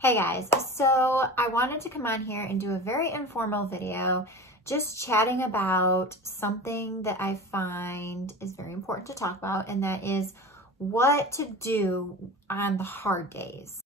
Hey guys, so I wanted to come on here and do a very informal video, just chatting about something that I find is very important to talk about, and that is what to do on the hard days.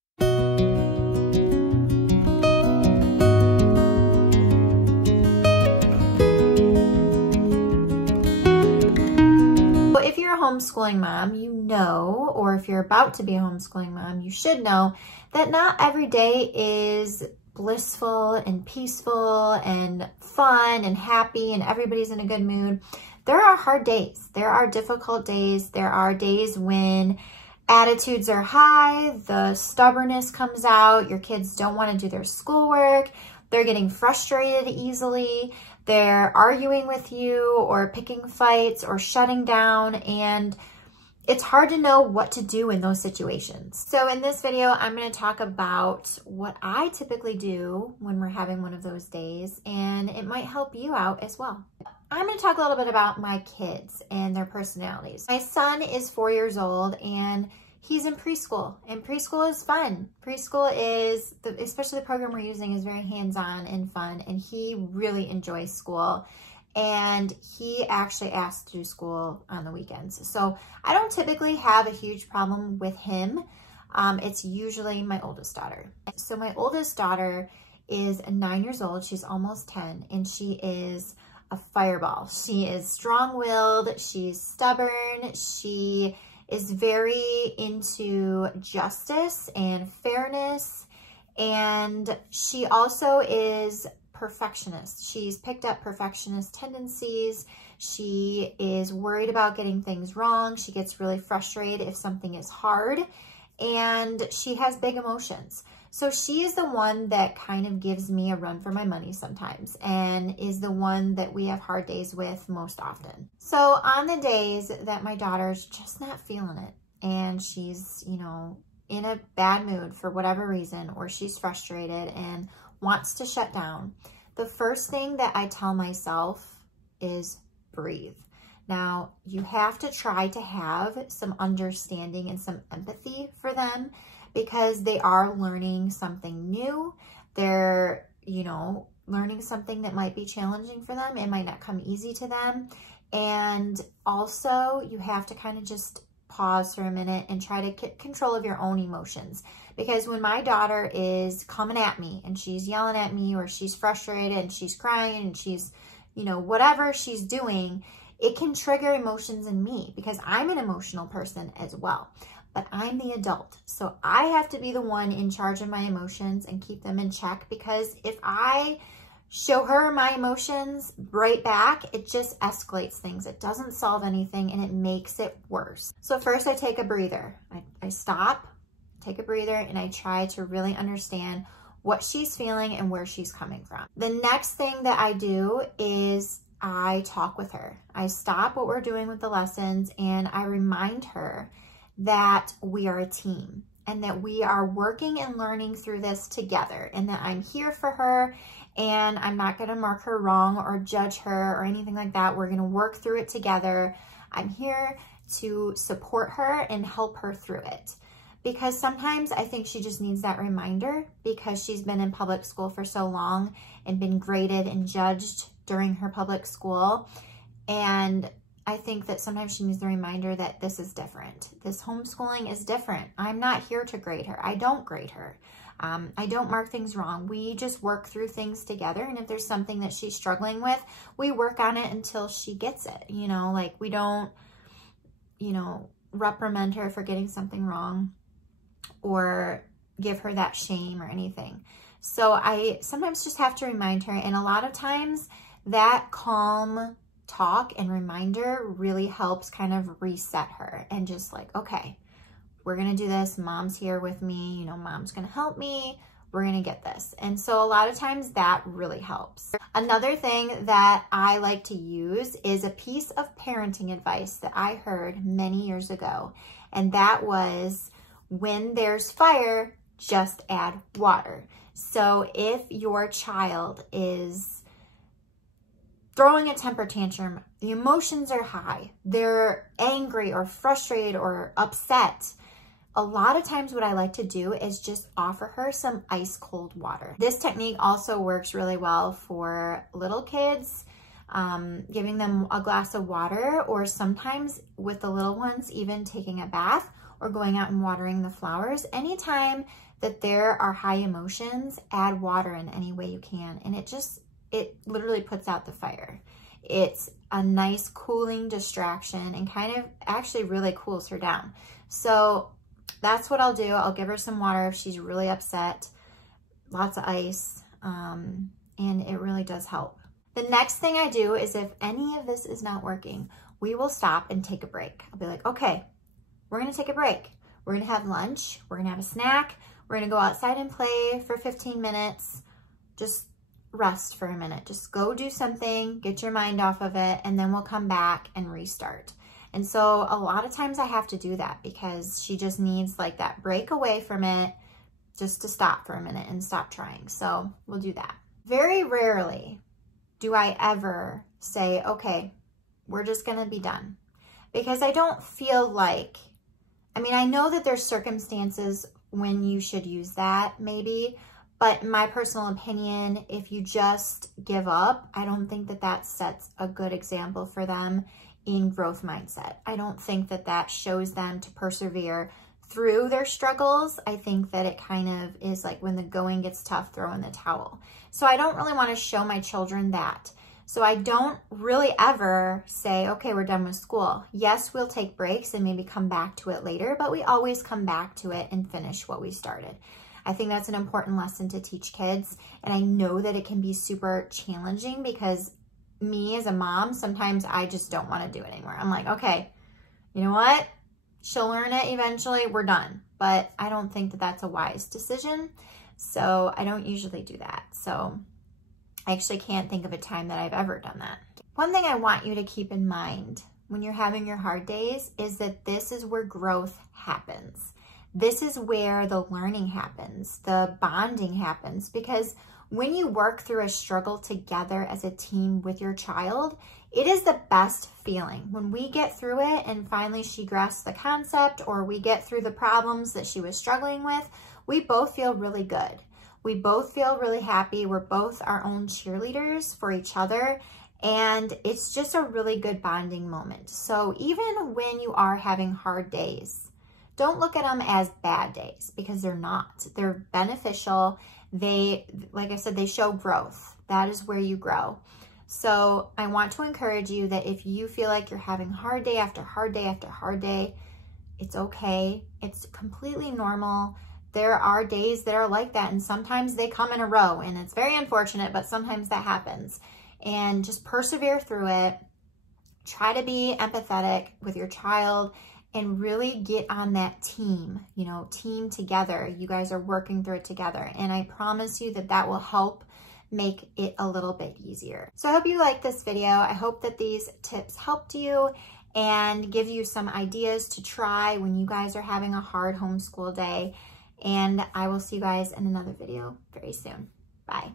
If you're a homeschooling mom, you know, or if you're about to be a homeschooling mom, you should know that not every day is blissful and peaceful and fun and happy and everybody's in a good mood. There are hard days. There are difficult days. There are days when attitudes are high, the stubbornness comes out, your kids don't want to do their schoolwork, they're getting frustrated easily, they're arguing with you or picking fights or shutting down, and it's hard to know what to do in those situations. So in this video, I'm going to talk about what I typically do when we're having one of those days, and it might help you out as well. I'm going to talk a little bit about my kids and their personalities. My son is 4 years old and he's in preschool, and preschool is fun. Preschool is, especially the program we're using, is very hands-on and fun, and he really enjoys school. And he actually asks to do school on the weekends. So I don't typically have a huge problem with him. It's usually my oldest daughter. So my oldest daughter is 9 years old. She's almost 10, and she is a fireball. She is strong-willed. She's stubborn. She is very into justice and fairness. And she also is perfectionist. She's picked up perfectionist tendencies. She is worried about getting things wrong. She gets really frustrated if something is hard, and she has big emotions. So she is the one that kind of gives me a run for my money sometimes, and is the one that we have hard days with most often. So on the days that my daughter's just not feeling it, and she's, you know, in a bad mood for whatever reason, or she's frustrated and wants to shut down, the first thing that I tell myself is breathe. Now, you have to try to have some understanding and some empathy for them, because they are learning something new. They're, you know, learning something that might be challenging for them. It might not come easy to them. And also, you have to kind of just pause for a minute and try to get control of your own emotions. Because when my daughter is coming at me and she's yelling at me, or she's frustrated and she's crying and she's, you know, whatever she's doing, it can trigger emotions in me, because I'm an emotional person as well. But I'm the adult, so I have to be the one in charge of my emotions and keep them in check, because if I show her my emotions right back, it just escalates things. It doesn't solve anything, and it makes it worse. So first I take a breather. I stop, take a breather, and I try to really understand what she's feeling and where she's coming from. The next thing that I do is I talk with her. I stop what we're doing with the lessons, and I remind her that we are a team, and that we are working and learning through this together, and that I'm here for her, and I'm not going to mark her wrong or judge her or anything like that. We're going to work through it together. I'm here to support her and help her through it, because sometimes I think she just needs that reminder, because she's been in public school for so long and been graded and judged during her public school. And I think that sometimes she needs the reminder that this is different. This homeschooling is different. I'm not here to grade her. I don't grade her. I don't mark things wrong. We just work through things together. And if there's something that she's struggling with, we work on it until she gets it. You know, like, we don't, you know, reprimand her for getting something wrong or give her that shame or anything. So I sometimes just have to remind her. And a lot of times that calm talk and reminder really helps kind of reset her, and just like, okay, we're going to do this. Mom's here with me. You know, mom's going to help me. We're going to get this. And so a lot of times that really helps. Another thing that I like to use is a piece of parenting advice that I heard many years ago. And that was, when there's fire, just add water. So if your child is throwing a temper tantrum, the emotions are high, they're angry or frustrated or upset, a lot of times what I like to do is just offer her some ice cold water. This technique also works really well for little kids, giving them a glass of water, or sometimes with the little ones, even taking a bath or going out and watering the flowers. Anytime that there are high emotions, add water in any way you can. And it literally puts out the fire. It's a nice cooling distraction and kind of actually really cools her down. So that's what I'll do. I'll give her some water if she's really upset, lots of ice, and it really does help. The next thing I do is if any of this is not working, we will stop and take a break. I'll be like, okay, we're gonna take a break. We're gonna have lunch, we're gonna have a snack, we're gonna go outside and play for 15 minutes, just rest for a minute. Just go do something, get your mind off of it, and then we'll come back and restart. And so a lot of times I have to do that because she just needs like that break away from it just to stop for a minute and stop trying. So we'll do that. Very rarely do I ever say, okay, we're just gonna be done. Because I don't feel like, I know that there's circumstances when you should use that maybe, but in my personal opinion, if you just give up, I don't think that that sets a good example for them in growth mindset. I don't think that that shows them to persevere through their struggles. I think that it kind of is like when the going gets tough, throw in the towel. So I don't really want to show my children that. So I don't really ever say, okay, we're done with school. Yes, we'll take breaks and maybe come back to it later, but we always come back to it and finish what we started. I think that's an important lesson to teach kids. And I know that it can be super challenging because me as a mom, sometimes I just don't want to do it anymore. I'm like, okay, you know what? She'll learn it eventually, we're done. But I don't think that that's a wise decision. So I don't usually do that. So I actually can't think of a time that I've ever done that. One thing I want you to keep in mind when you're having your hard days is that this is where growth happens. This is where the learning happens, the bonding happens, because when you work through a struggle together as a team with your child, it is the best feeling. When we get through it and finally she grasps the concept, or we get through the problems that she was struggling with, we both feel really good. We both feel really happy. We're both our own cheerleaders for each other, and it's just a really good bonding moment. So even when you are having hard days, don't look at them as bad days, because they're not. They're beneficial. They, like I said, they show growth. That is where you grow. So I want to encourage you that if you feel like you're having hard day after hard day after hard day, it's okay. It's completely normal. There are days that are like that, and sometimes they come in a row, and it's very unfortunate, but sometimes that happens. And just persevere through it. Try to be empathetic with your child and really get on that team, team together. You guys are working through it together. And I promise you that that will help make it a little bit easier. So I hope you liked this video. I hope that these tips helped you and give you some ideas to try when you guys are having a hard homeschool day. And I will see you guys in another video very soon. Bye.